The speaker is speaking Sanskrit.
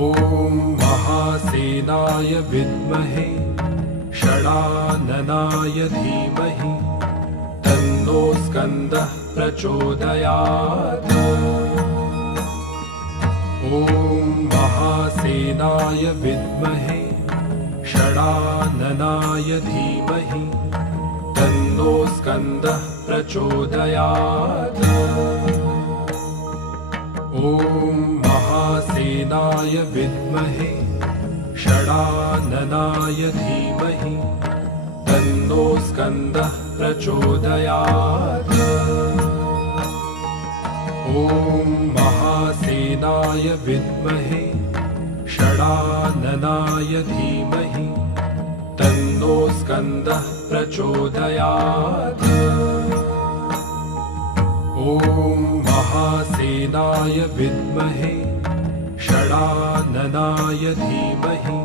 ॐ महासेनाय विद्महे षडाननाय धीमहि तन्नो स्कन्दः प्रचोदयात्। ॐ महासेनाय विद्महे षडाननाय धीमहि तन्नो स्कन्दः प्रचोदयात्। ॐ महासेनाय विद्महे षडाननाय धीमहि तन्नो स्कन्दः प्रचोदयात्। ॐ महासेनाय विद्महे षडाननाय धीमहि तन्नो स्कन्दः प्रचोदयात्। ॐ महासेनाय विद्महे षडाननाय धीमहि